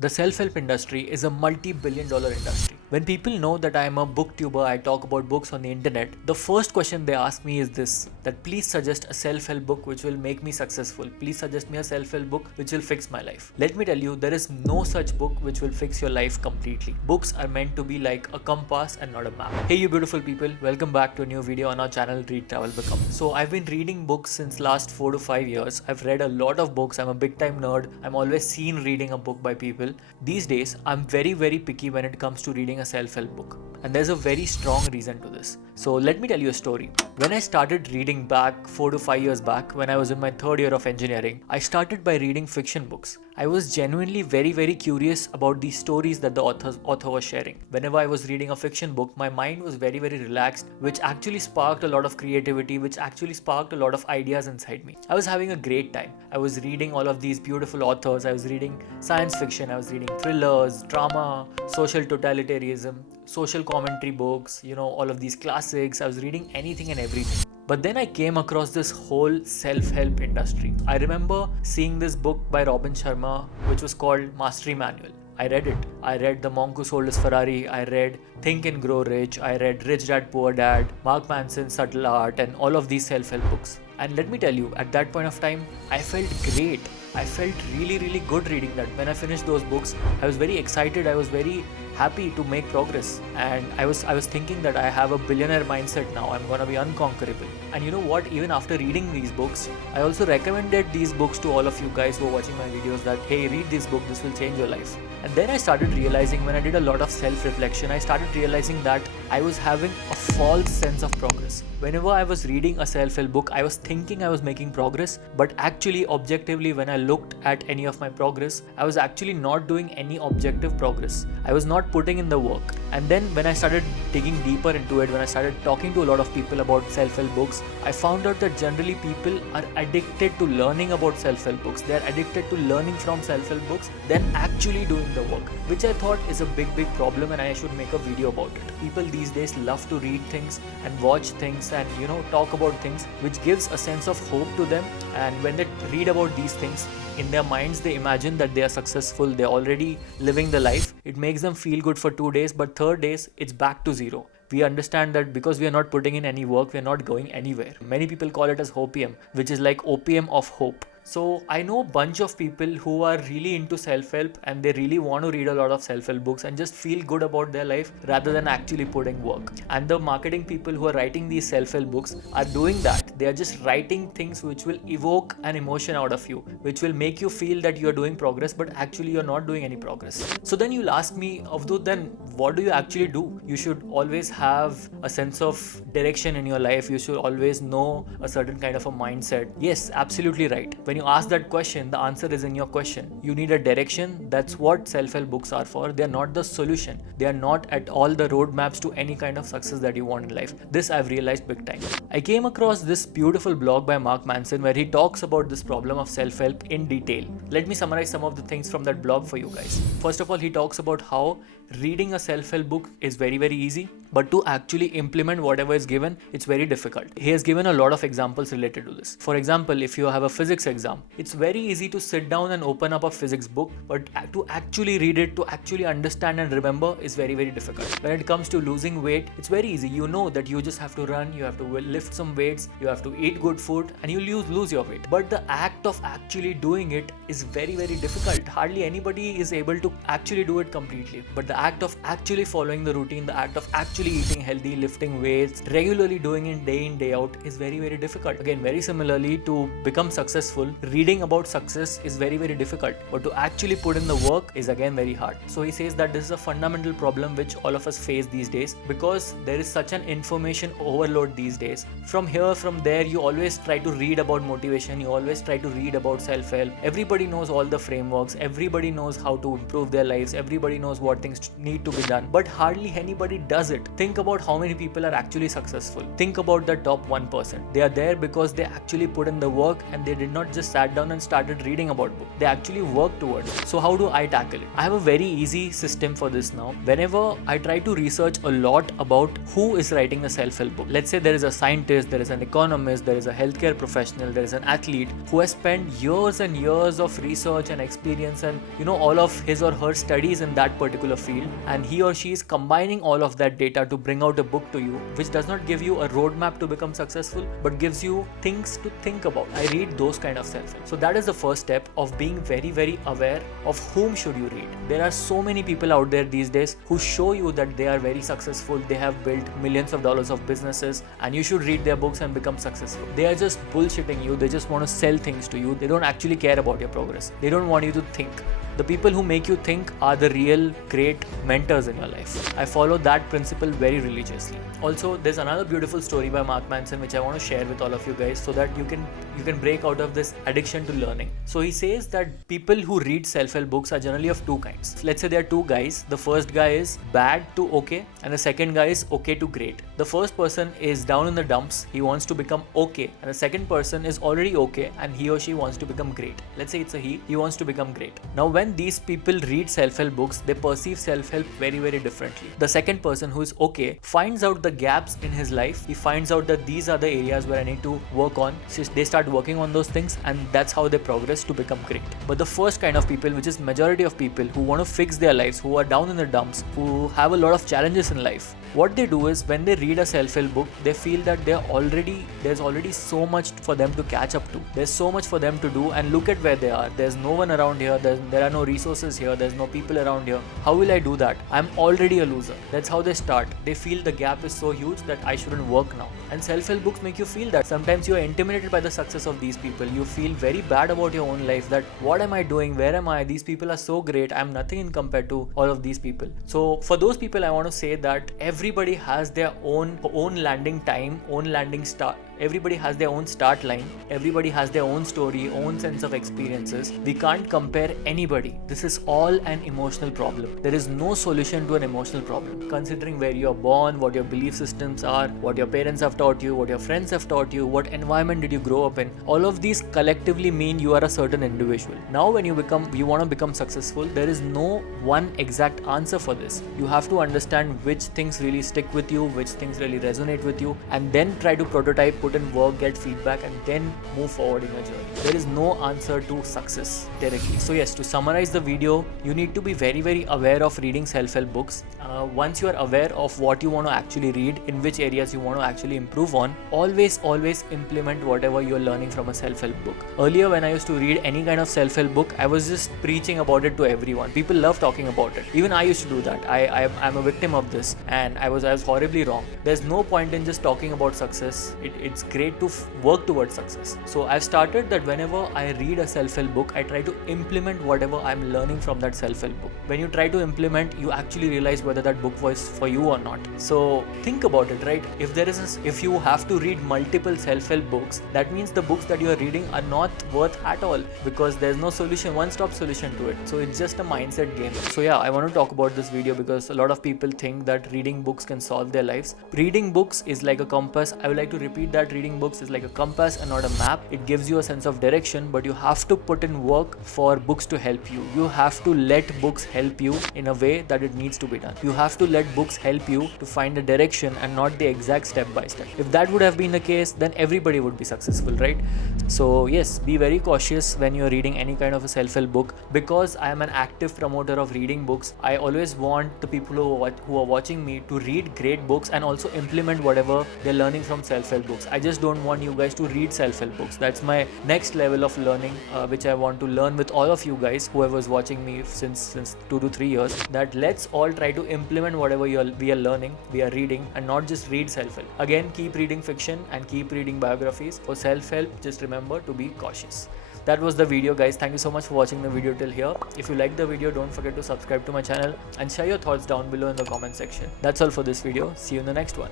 The self-help industry is a multi-billion-dollar industry. When people know that I am a booktuber, I talk about books on the internet, the first question they ask me is this, that please suggest a self-help book which will make me successful. Please suggest me a self-help book which will fix my life. Let me tell you, there is no such book which will fix your life completely. Books are meant to be like a compass and not a map. Hey you beautiful people, welcome back to a new video on our channel Read Travel Become. So I've been reading books since last 4 to 5 years. I've read a lot of books. I'm a big time nerd. I'm always seen reading a book by people. These days, I'm very picky when it comes to reading a self-help book. And there's a very strong reason to this. So let me tell you a story. When I started reading back 4 to 5 years back, when I was in my third year of engineering, I started by reading fiction books. I was genuinely very curious about the stories that the author was sharing. Whenever I was reading a fiction book, my mind was very relaxed, which actually sparked a lot of creativity, which actually sparked a lot of ideas inside me. I was having a great time. I was reading all of these beautiful authors. I was reading science fiction. I was reading thrillers, drama, social totalitarianism, social commentary books, all of these classics. I was reading anything and everything. But then I came across this whole self-help industry. I remember seeing this book by Robin Sharma, which was called Mastery Manual. I read it. I read The Monk Who Sold His Ferrari. I read Think and Grow Rich. I read Rich Dad Poor Dad, Mark Manson's Subtle Art, and all of these self-help books. And let me tell you, at that point of time, I felt great. I felt really good reading that. When I finished those books, I was very excited. I was very happy to make progress, and I was thinking that I have a billionaire mindset now. I'm gonna be unconquerable. And you know what, even after reading these books, I also recommended these books to all of you guys who are watching my videos that hey, read this book, this will change your life. And then I started realizing, when I did a lot of self-reflection, I started realizing that I was having a false sense of progress. Whenever I was reading a self-help book, I was thinking I was making progress, but actually objectively when I looked at any of my progress, I was actually not doing any objective progress. I was not putting in the work. And then when I started digging deeper into it, when I started talking to a lot of people about self-help books, I found out that generally people are addicted to learning about self-help books. They are addicted to learning from self-help books than actually doing the work, which I thought is a big problem, and I should make a video about it. People these days love to read things and watch things and talk about things, which gives a sense of hope to them. And when they read about these things, in their minds they imagine that they are successful, they're already living the life. It makes them feel good for 2 days, but third days it's back to zero. We understand that because we are not putting in any work, we are not going anywhere. Many people call it as Hopium, which is like opium of hope. So I know a bunch of people who are really into self-help and they really want to read a lot of self-help books and just feel good about their life rather than actually putting work. And the marketing people who are writing these self-help books are doing that. They are just writing things which will evoke an emotion out of you, which will make you feel that you are doing progress, but actually you're not doing any progress. So then you'll ask me, Avdut, then what do you actually do? You should always have a sense of direction in your life. You should always know a certain kind of a mindset. Yes, absolutely right. When you ask that question, the answer is in your question. You need a direction. That's what self-help books are for. They are not the solution. They are not at all the roadmaps to any kind of success that you want in life. This I've realized big time. I came across this beautiful blog by Mark Manson where he talks about this problem of self-help in detail. Let me summarize some of the things from that blog for you guys. First of all, he talks about how reading a self-help book is very easy, but to actually implement whatever is given, it's very difficult. He has given a lot of examples related to this. For example, if you have a physics exam, it's very easy to sit down and open up a physics book, but to actually read it, to actually understand and remember is very difficult. When it comes to losing weight, it's very easy. You know that you just have to run, you have to lift some weights, you have to eat good food, and you'll lose your weight. But the act of actually doing it is very difficult. Hardly anybody is able to actually do it completely. But the act of actually following the routine, the act of actually eating healthy, lifting weights, regularly doing it day in, day out is very difficult. Again, very similarly, to become successful, reading about success is very difficult, but to actually put in the work is again very hard. So he says that this is a fundamental problem which all of us face these days because there is such an information overload these days. From here, from there, you always try to read about motivation, you always try to read about self-help. Everybody knows all the frameworks, everybody knows how to improve their lives, everybody knows what things need to be done, but hardly anybody does it. think about how many people are actually successful. Think about the top 1%. They are there because they actually put in the work and they did not just sat down and started reading about book. They actually worked towards it. So how do I tackle it? I have a very easy system for this now. Whenever I try to research a lot about who is writing a self-help book, let's say there is a scientist, there is an economist, there is a healthcare professional, there is an athlete who has spent years and years of research and experience and all of his or her studies in that particular field, and he or she is combining all of that data to bring out a book to you, which does not give you a roadmap to become successful but gives you things to think about. I read those kind of self-help. So that is the first step of being very, very aware of whom should you read. There are so many people out there these days who show you that they are very successful, they have built millions of dollars of businesses, and you should read their books and become successful. They are just bullshitting you. They just want to sell things to you. They don't actually care about your progress. They don't want you to think. The people who make you think are the real great mentors in your life. I follow that principle very religiously. Also, there's another beautiful story by Mark Manson which I want to share with all of you guys so that you can break out of this addiction to learning. So he says that people who read self-help books are generally of two kinds. Let's say there are two guys. The first guy is bad to okay and the second guy is okay to great. The first person is down in the dumps. He wants to become okay, and the second person is already okay and he or she wants to become great. Let's say it's a he wants to become great. Now when these people read self-help books, they perceive self-help very, very differently. The second person, who is okay, finds out the gaps in his life. He finds out that these are the areas where I need to work on. So they start working on those things, and that's how they progress to become great. But the first kind of people, which is majority of people who want to fix their lives, who are down in the dumps, who have a lot of challenges in life, what they do is when they read a self-help book, they feel that there's already so much for them to catch up to. There's so much for them to do, and look at where they are. There's no one around here. There are no resources here. There's no people around here. How will I do that? I'm already a loser. That's how they start. They feel the gap is so huge that I shouldn't work now. And self-help books make you feel that. Sometimes you are intimidated by the success of these people. You feel very bad about your own life, that what am I doing? Where am I? These people are so great. I'm nothing in compared to all of these people. So for those people, I want to say that everybody has their own landing time, own landing start. Everybody has their own start line. Everybody has their own story, own sense of experiences. We can't compare anybody. This is all an emotional problem. There is no solution to an emotional problem. Considering where you are born, what your belief systems are, what your parents have taught you, what your friends have taught you, what environment did you grow up in, all of these collectively mean you are a certain individual. Now when you want to become successful, there is no one exact answer for this. You have to understand which things really stick with you, which things really resonate with you, and then try to prototype, put in work, get feedback, and then move forward in your journey. There is no answer to success directly. So yes, to summarize the video, you need to be very, very aware of reading self-help books. Once you are aware of what you want to actually read, in which areas you want to actually improve on, always implement whatever you are learning from a self-help book. Earlier, when I used to read any kind of self-help book, I was just preaching about it to everyone. People love talking about it. Even I used to do that. I'm a victim of this, and I was horribly wrong. There's no point in just talking about success. It's great to work towards success. So I've started that whenever I read a self-help book, I try to implement whatever I'm learning from that self-help book. When you try to implement, you actually realize whether that book was for you or not. So think about it, right? If you have to read multiple self-help books, that means the books that you are reading are not worth at all, because there's no solution, one-stop solution to it. So it's just a mindset game. So yeah, I want to talk about this video because a lot of people think that reading books can solve their lives. Reading books is like a compass. I would like to repeat that. Reading books is like a compass and not a map. It gives you a sense of direction, but you have to put in work for books to help you. You have to let books help you in a way that it needs to be done. You have to let books help you to find a direction and not the exact step by step. If that would have been the case, then everybody would be successful, right? So yes, be very cautious when you're reading any kind of a self-help book. Because I am an active promoter of reading books, I always want the people who are watching me to read great books and also implement whatever they're learning from self-help books. I just don't want you guys to read self-help books. That's my next level of learning, which I want to learn with all of you guys, whoever's watching me since 2 to 3 years, that let's all try to implement whatever we are learning, we are reading, and not just read self-help. Again, keep reading fiction and keep reading biographies. For self-help, just remember to be cautious. That was the video, guys. Thank you so much for watching the video till here. If you liked the video, don't forget to subscribe to my channel and share your thoughts down below in the comment section. That's all for this video. See you in the next one.